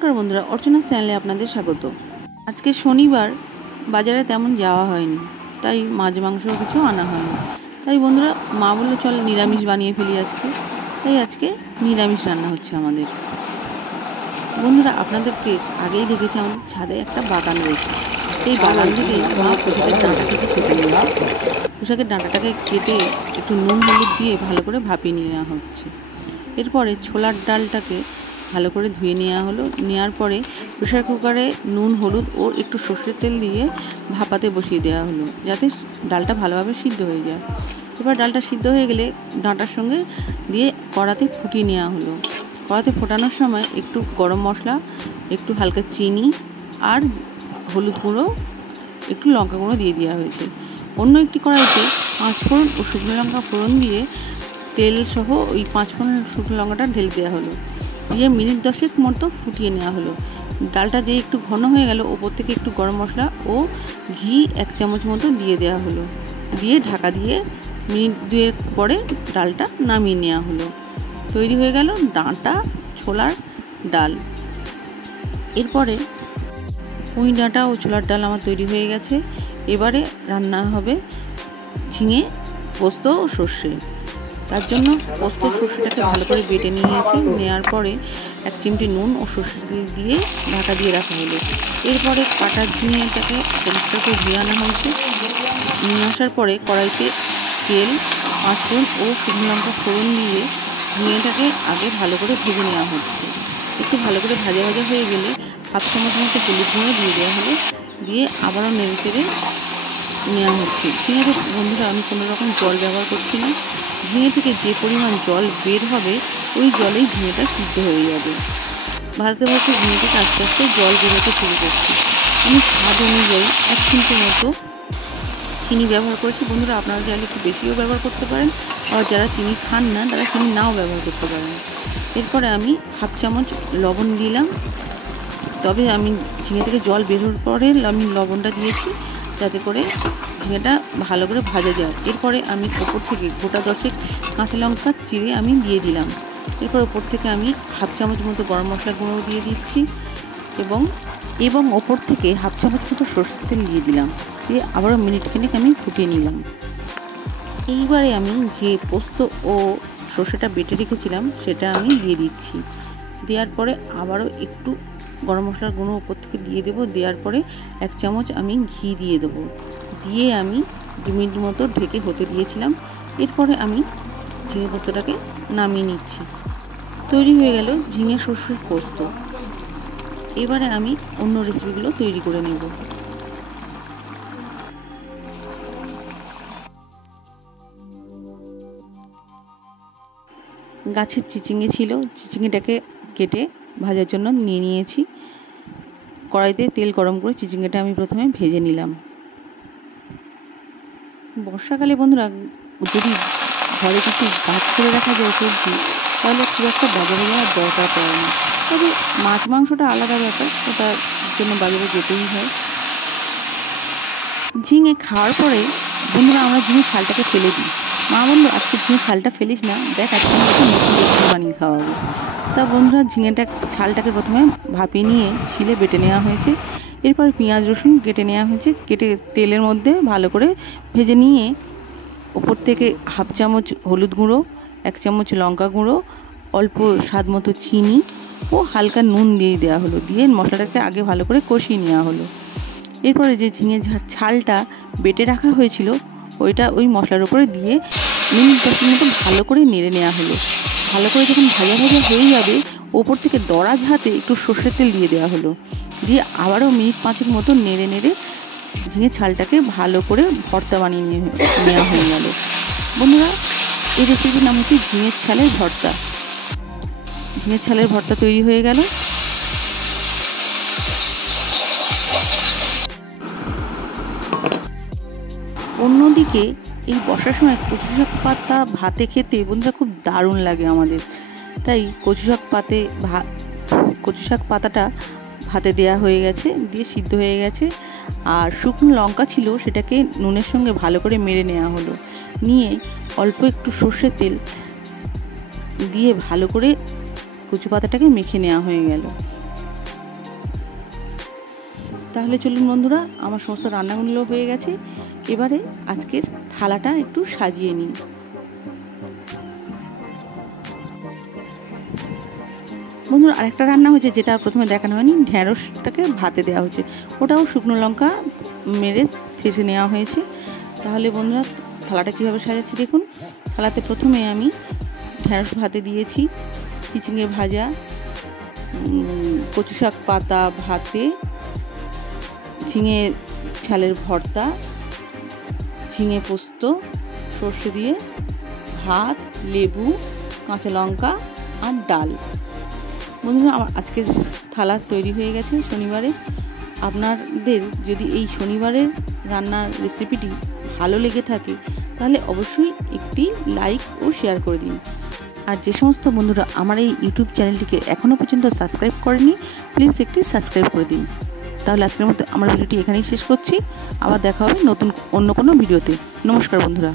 নমস্কার বন্ধুরা, অর্চনার চ্যানেলে আপনাদের স্বাগত। আজকে শনিবার, বাজারে তেমন যাওয়া হয়নি, তাই মাছ মাংস কিছু আনা হয়নি। তাই বন্ধুরা, মা বললো চল নিরামিষ বানিয়ে ফেলি আজকে। তাই আজকে নিরামিষ রান্না হচ্ছে আমাদের। বন্ধুরা, আপনাদেরকে আগেই দেখেছি আমাদের ছাদে একটা বাগান রয়েছে। সেই বাগান থেকে মা পোশাকের ডাঁটা কিছু কেটে নিয়ে এসেছে। পোশাকের ডাঁটাটাকে কেটে একটু নুন হলুদ দিয়ে ভালো করে ভাপিয়ে নেওয়া হচ্ছে। এরপরে ছোলার ডালটাকে ভালো করে ধুয়ে নেওয়া হলো। নেওয়ার পরে প্রেশার কুকারে নুন হলুদ ও একটু সর্ষের তেল দিয়ে ভাপাতে বসিয়ে দেওয়া হলো, যাতে ডালটা ভালোভাবে সিদ্ধ হয়ে যায়। এবার ডালটা সিদ্ধ হয়ে গেলে ডাঁটার সঙ্গে দিয়ে কড়াতে ফুটিয়ে নেওয়া হলো। কড়াতে ফোটানোর সময় একটু গরম মশলা, একটু হালকা চিনি আর হলুদ গুঁড়ো, একটু লঙ্কা গুঁড়ো দিয়ে দেওয়া হয়েছে। অন্য একটি কড়াইতে 5 ফোড়ন ও শুকনো লঙ্কা ফোড়ন দিয়ে তেল সহ ওই 5 ফোড়ন শুকনো লঙ্কাটা ঢেলে দেওয়া হলো। দিয়ে মিনিট 10 মতো ফুটিয়ে নেওয়া হলো। ডালটা যে একটু ঘন হয়ে গেল, ওপর থেকে একটু গরম মশলা ও ঘি 1 চামচ মতো দিয়ে দেওয়া হলো। দিয়ে ঢাকা দিয়ে মিনিট 2 পরে ডালটা নামিয়ে নেওয়া হলো। তৈরি হয়ে গেল ডাঁটা ছোলার ডাল। এরপরে পুঁই ডাঁটা ও ছোলার ডাল আমার তৈরি হয়ে গেছে। এবারে রান্না হবে ঝিঙে পোস্ত ও সর্ষে। তার জন্য পোস্ত সর্ষেটাকে ভালো করে বেটে নিয়েছি। নেওয়ার পরে 1 চিমটি নুন ও সর্ষে দিয়ে ঢাকা দিয়ে রাখা হলো। এরপরে কাটা ঝিঙেটাকে সরিষাটাকে ধুয়ে আনা হয়েছে। নিয়ে আসার পরে কড়াইতে তেল, 5 ফোড়ন ও শুকনো লঙ্কা ফোড়ন দিয়ে ঝিঙেটাকে আগে ভালো করে ভেজে নেওয়া হচ্ছে। একটু ভালো করে ভাজা ভাজা হয়ে গেলে 1/2 চামচ মতো হলুদ গুঁড়ো দিয়ে দেওয়া হলো। দিয়ে আবারও নেড়ে চেড়ে নেওয়া হচ্ছে। ঝিঙেতে বন্ধুরা আমি কোনো রকম জল ব্যবহার করছি না। ঝিঙে থেকে যে পরিমাণ জল বের হবে, ওই জলেই ঝিঙেটা সিদ্ধ হয়ে যাবে। ভাজতে ভাজতে ঝিঙেটাকে আস্তে আস্তে জল বেরোতে শুরু করছি। আমি স্বাদ অনুযায়ী 1 চিমটি মতো চিনি ব্যবহার করেছি। বন্ধুরা, আপনারা চাইলে একটু বেশিও ব্যবহার করতে পারেন, আর যারা চিনি খান না তারা চিনি নাও ব্যবহার করতে পারেন। এরপরে আমি 1/2 চামচ লবণ দিলাম। তবে আমি ঝিঙে থেকে জল বেরোর পরে আমি লবণটা দিয়েছি, যাতে করে ঝিঙেটা ভালো করে ভাজা যায়। এরপরে আমি ওপর থেকে গোটা 10 কাঁচা লঙ্কা চিড়ে আমি দিয়ে দিলাম। এরপর ওপর থেকে আমি 1/2 চামচ মতো গরম মশলা গুঁড়ো দিয়ে দিচ্ছি এবং ওপর থেকে 1/2 চামচ মতো সরষের তেল দিয়ে দিলাম। দিয়ে আবারও মিনিটখানেক আমি ফুটিয়ে নিলাম। এইবারে আমি যে পোস্ত ও সর্ষেটা বেটে রেখেছিলাম সেটা আমি দিয়ে দিচ্ছি। দেওয়ার পরে আবারও একটু গরম মশলার গুঁড়ো ওপর থেকে দিয়ে দেবো। দেওয়ার পরে 1 চামচ আমি ঘি দিয়ে দেবো। দিয়ে আমি 2 মিনিট মতো ঢেকে হতে দিয়েছিলাম। এরপরে আমি ঝিঙে পোস্তটাকে নামিয়ে নিচ্ছি। তৈরি হয়ে গেল ঝিঙে সর্ষের পোস্ত। এবারে আমি অন্য রেসিপিগুলো তৈরি করে নেব। গাছের চিচিঙে ছিল, চিচিঙেটাকে কেটে ভাজার জন্য নিয়ে নিয়েছি। কড়াইতে তেল গরম করে চিচিঙেটা আমি প্রথমে ভেজে নিলাম। বর্ষাকালে বন্ধুরা, যদি ঘরে কিছু গাছ করে রাখা যায় সবজি, তাহলে খুব একটা বাজারে যাওয়ার দরকার পড়ে না। তবে মাছ মাংসটা আলাদা ব্যাপার, ওটার জন্য বাজারে যেতেই হয়। ঝিঙে খাওয়ার পরে বন্ধুরা আমরা ঝিঙে ছালটাকে ফেলে দিই। মা বললো আজকে ঝিঙে ছালটা ফেলিস না, দেখ আজকে আমি একটু নতুন রেসিপি বানিয়ে খাওয়াবো। তা বন্ধুরা, ছালটাকে প্রথমে ভাপিয়ে নিয়ে শিলে বেটে নেওয়া হয়েছে। এরপর পেঁয়াজ রসুন কেটে নেওয়া হয়েছে। কেটে তেলের মধ্যে ভালো করে ভেজে নিয়ে ওপর থেকে 1/2 চামচ হলুদ গুঁড়ো, 1 চামচ লঙ্কা গুঁড়ো, অল্প স্বাদ মতো চিনি ও হালকা নুন দিয়ে দেওয়া হলো। দিয়ে মশলাটাকে আগে ভালো করে কষিয়ে নেওয়া হলো। এরপরে যে ঝিঙে ছালটা বেটে রাখা হয়েছিল, ওইটা ওই মশলার উপরে দিয়ে মিনিট 10 মতো ভালো করে নেড়ে নেওয়া হলো। ভালো করে যখন ভাজা ভাজা হয়ে যাবে, ওপর থেকে দরাজ হাতে একটু সর্ষের তেল দিয়ে দেওয়া হলো। দিয়ে আবারও মিনিট 5 মতো নেড়ে নেড়ে ঝিঙে ছালটাকে ভালো করে ভর্তা বানিয়ে নেওয়া হয়ে গেল। বন্ধুরা, এই রেসিপির নাম হচ্ছে ঝিঙের ছালের ভর্তা। ঝিঙের ছালের ভর্তা তৈরি হয়ে গেল। অন্যদিকে এই বর্ষার সময় কচু শাক পাতা ভাতে খেতে বন্ধুরা খুব দারুণ লাগে আমাদের। তাই কচু শাক পাতাটা ভাতে দেওয়া হয়ে গেছে, দিয়ে সিদ্ধ হয়ে গেছে। আর শুকনো লঙ্কা ছিল, সেটাকে নুনের সঙ্গে ভালো করে মেরে নেওয়া হলো। নিয়ে অল্প একটু সর্ষের তেল দিয়ে ভালো করে কচু পাতাটাকে মেখে নেওয়া হয়ে গেল। তাহলে চলুন বন্ধুরা, আমার সমস্ত রান্নাগুলো হয়ে গেছে। এবারে আজকের থালাটা একটু সাজিয়ে নিই। বন্ধুরা, আরেকটা রান্না হয়েছে যেটা প্রথমে দেখানো হয়নি, ঢ্যাঁড়সটাকে ভাতে দেওয়া হয়েছে। ওটাও শুকনো লঙ্কা মেরে থেসে নেওয়া হয়েছে। তাহলে বন্ধুরা, থালাটা কীভাবে সাজাচ্ছি দেখুন। থালাতে প্রথমে আমি ঢ্যাঁড়স ভাতে দিয়েছি, চিচিঙে ভাজা, কচু শাক পাতা ভাতে, ঝিঙে ছালের ভর্তা, ঝিঙে পোস্ত, সর্ষে দিয়ে ভাত, লেবু, কাঁচা লঙ্কা আর ডাল। বন্ধুরা, আমার আজকের থালা তৈরি হয়ে গেছে শনিবারে। আপনাদের যদি এই শনিবারের রান্নার রেসিপিটি ভালো লেগে থাকে তাহলে অবশ্যই একটি লাইক ও শেয়ার করে দিন। আর যে সমস্ত বন্ধুরা আমার এই ইউটিউব চ্যানেলটিকে এখনও পর্যন্ত সাবস্ক্রাইব করেনি, প্লিজ একটি সাবস্ক্রাইব করে দিন। তাহলে আজকের মতো আমার ভিডিওটি এখানেই শেষ করছি। আবার দেখা হবে নতুন অন্য কোনো ভিডিওতে। নমস্কার বন্ধুরা।